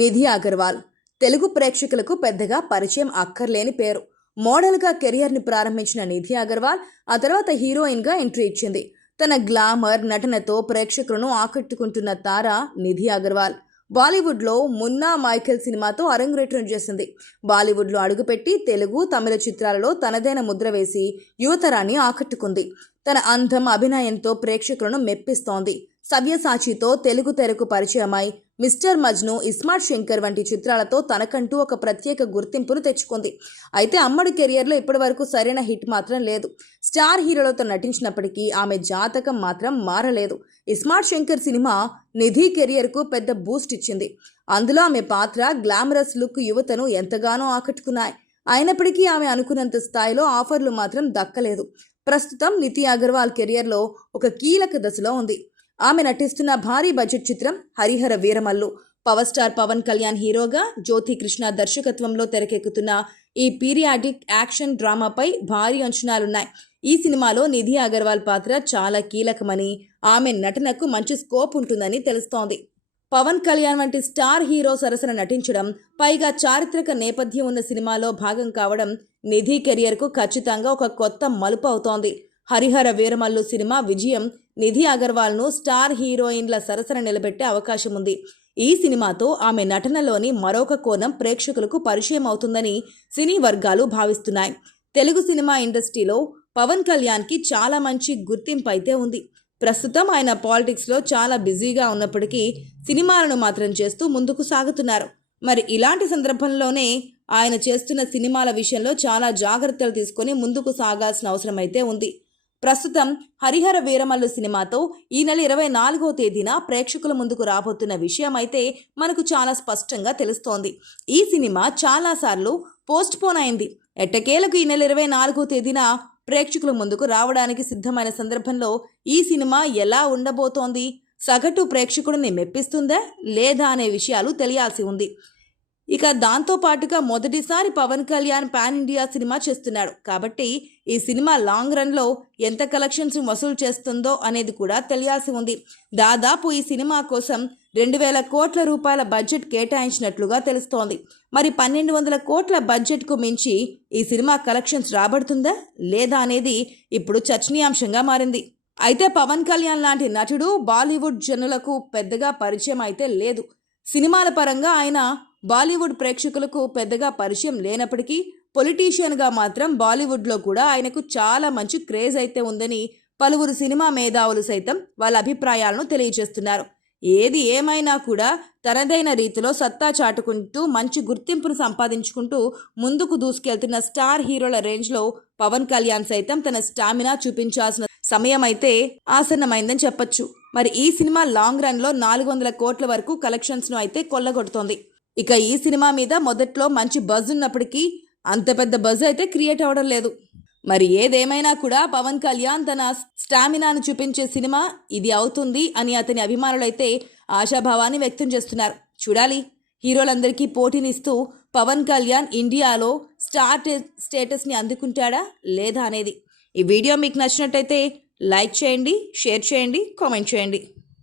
నిధి అగర్వాల్ తెలుగు ప్రేక్షకులకు పెద్దగా పరిచయం అక్కర్లేని పేరు. మోడల్గా కెరియర్ని ప్రారంభించిన నిధి అగర్వాల్ ఆ తర్వాత హీరోయిన్గా ఎంట్రీ ఇచ్చింది. తన గ్లామర్ నటనతో ప్రేక్షకులను ఆకట్టుకుంటున్న తార నిధి అగర్వాల్. బాలీవుడ్లో మున్నా మైఖేల్ సినిమాతో అరంగేట్రం చేసింది. బాలీవుడ్లో అడుగుపెట్టి తెలుగు, తమిళ చిత్రాలలో తనదైన ముద్ర వేసి యువతరాన్ని ఆకట్టుకుంది. తన అందం, అభినయంతో ప్రేక్షకులను మెప్పిస్తోంది. సవ్యసాచితో తెలుగు తెరకు పరిచయమై మిస్టర్ మజ్ను, ఇస్మార్ట్ శంకర్ వంటి చిత్రాలతో తనకంటూ ఒక ప్రత్యేక గుర్తింపును తెచ్చుకుంది. అయితే అమ్మడు కెరియర్లో ఇప్పటివరకు సరైన హిట్ మాత్రం లేదు. స్టార్ హీరోలతో నటించినప్పటికీ ఆమె జాతకం మాత్రం మారలేదు. ఇస్మార్ట్ శంకర్ సినిమా నిధి కెరియర్కు పెద్ద బూస్ట్ ఇచ్చింది. అందులో ఆమె పాత్ర, గ్లామరస్ లుక్ యువతను ఎంతగానో ఆకట్టుకున్నాయి. అయినప్పటికీ ఆమె అనుకున్నంత స్థాయిలో ఆఫర్లు మాత్రం దక్కలేదు. ప్రస్తుతం నిధి అగర్వాల్ కెరియర్లో ఒక కీలక దశలో ఉంది. ఆమె నటిస్తున్న భారీ బడ్జెట్ చిత్రం హరిహర వీరమల్లు. పవర్ స్టార్ పవన్ కళ్యాణ్ హీరోగా, జ్యోతి కృష్ణ దర్శకత్వంలో తెరకెక్కుతున్న ఈ పీరియాడిక్ యాక్షన్ డ్రామాపై భారీ అంచనాలున్నాయి. ఈ సినిమాలో నిధి అగర్వాల్ పాత్ర చాలా కీలకమని, ఆమె నటనకు మంచి స్కోప్ ఉంటుందని తెలుస్తోంది. పవన్ కళ్యాణ్ వంటి స్టార్ హీరో సరసన నటించడం, పైగా చారిత్రక నేపథ్యం ఉన్న సినిమాలో భాగం కావడం నిధి కెరియర్కు ఖచ్చితంగా ఒక కొత్త మలుపు అవుతోంది. హరిహర వీరమల్లు సినిమా విజయం నిధి అగర్వాల్ను స్టార్ హీరోయిన్ల సరసన నిలబెట్టే అవకాశం ఉంది. ఈ సినిమాతో ఆమె నటనలోని మరొక కోణం ప్రేక్షకులకు పరిచయం అవుతుందని సినీ వర్గాలు భావిస్తున్నాయి. తెలుగు సినిమా ఇండస్ట్రీలో పవన్ కళ్యాణ్కి చాలా మంచి గుర్తింపు అయితే ఉంది. ప్రస్తుతం ఆయన పాలిటిక్స్లో చాలా బిజీగా ఉన్నప్పటికీ సినిమాలను మాత్రం చేస్తూ ముందుకు సాగుతున్నారు. మరి ఇలాంటి సందర్భంలోనే ఆయన చేస్తున్న సినిమాల విషయంలో చాలా జాగ్రత్తలు తీసుకొని ముందుకు సాగాల్సిన అవసరం అయితే ఉంది. ప్రస్తుతం హరిహర వీరమల్లు సినిమాతో ఈ నెల 24వ తేదీన ప్రేక్షకుల ముందుకు రాబోతున్న విషయం అయితే మనకు చాలా స్పష్టంగా తెలుస్తోంది. ఈ సినిమా చాలాసార్లు పోస్ట్ పోన్ అయింది. ఎట్టకేలకు ఈ నెల 24వ తేదీన ప్రేక్షకుల ముందుకు రావడానికి సిద్ధమైన సందర్భంలో ఈ సినిమా ఎలా ఉండబోతోంది, సగటు ప్రేక్షకుడిని మెప్పిస్తుందా లేదా అనే విషయాలు తెలియాల్సి ఉంది. ఇక దాంతో పాటుగా మొదటిసారి Pawan Kalyan pan India cinema చేస్తున్నాడు కాబట్టి ఈ సినిమా లాంగ్ రన్లో ఎంత కలెక్షన్స్ వసూలు చేస్తుందో అనేది కూడా తెలియాల్సి ఉంది. దాదాపు ఈ సినిమా కోసం 2,000 కోట్ల రూపాయల బడ్జెట్ కేటాయించినట్లుగా తెలుస్తోంది. మరి 1,200 కోట్ల బడ్జెట్కు మించి ఈ సినిమా కలెక్షన్స్ రాబడుతుందా లేదా అనేది ఇప్పుడు చర్చనీయాంశంగా మారింది. అయితే పవన్ కళ్యాణ్ లాంటి నటుడు బాలీవుడ్ జనులకు పెద్దగా పరిచయం అయితే లేదు. సినిమాల పరంగా ఆయన బాలీవుడ్ ప్రేక్షకులకు పెద్దగా పరిచయం లేనప్పటికీ పొలిటీషియన్గా మాత్రం బాలీవుడ్లో కూడా ఆయనకు చాలా మంచి క్రేజ్ అయితే ఉందని పలువురు సినిమా మేధావులు సైతం వాళ్ళ అభిప్రాయాలను తెలియజేస్తున్నారు. ఏది ఏమైనా కూడా తనదైన రీతిలో సత్తా చాటుకుంటూ మంచి గుర్తింపును సంపాదించుకుంటూ ముందుకు దూసుకెళ్తున్న స్టార్ హీరోల రేంజ్లో పవన్ కళ్యాణ్ సైతం తన స్టామినా చూపించాల్సిన సమయం అయితే ఆసన్నమైందని చెప్పొచ్చు. మరి ఈ సినిమా లాంగ్ రన్లో 400 కోట్ల వరకు కలెక్షన్స్ను అయితే కొల్లగొడుతోంది. ఇక ఈ సినిమా మీద మొదట్లో మంచి బజ్ ఉన్నప్పటికీ అంత పెద్ద బజ్ అయితే క్రియేట్ అవ్వడం లేదు. మరి ఏదేమైనా కూడా పవన్ కళ్యాణ్ తన స్టామినాను చూపించే సినిమా ఇది అవుతుంది అని అతని అభిమానులైతే ఆశాభావాన్ని వ్యక్తం చేస్తున్నారు. చూడాలి, హీరోలందరికీ పోటీనిస్తూ పవన్ కళ్యాణ్ ఇండియాలో స్టార్ స్టేటస్ని అందుకుంటాడా లేదా అనేది. ఈ వీడియో మీకు నచ్చినట్టయితే లైక్ చేయండి, షేర్ చేయండి, కామెంట్ చేయండి.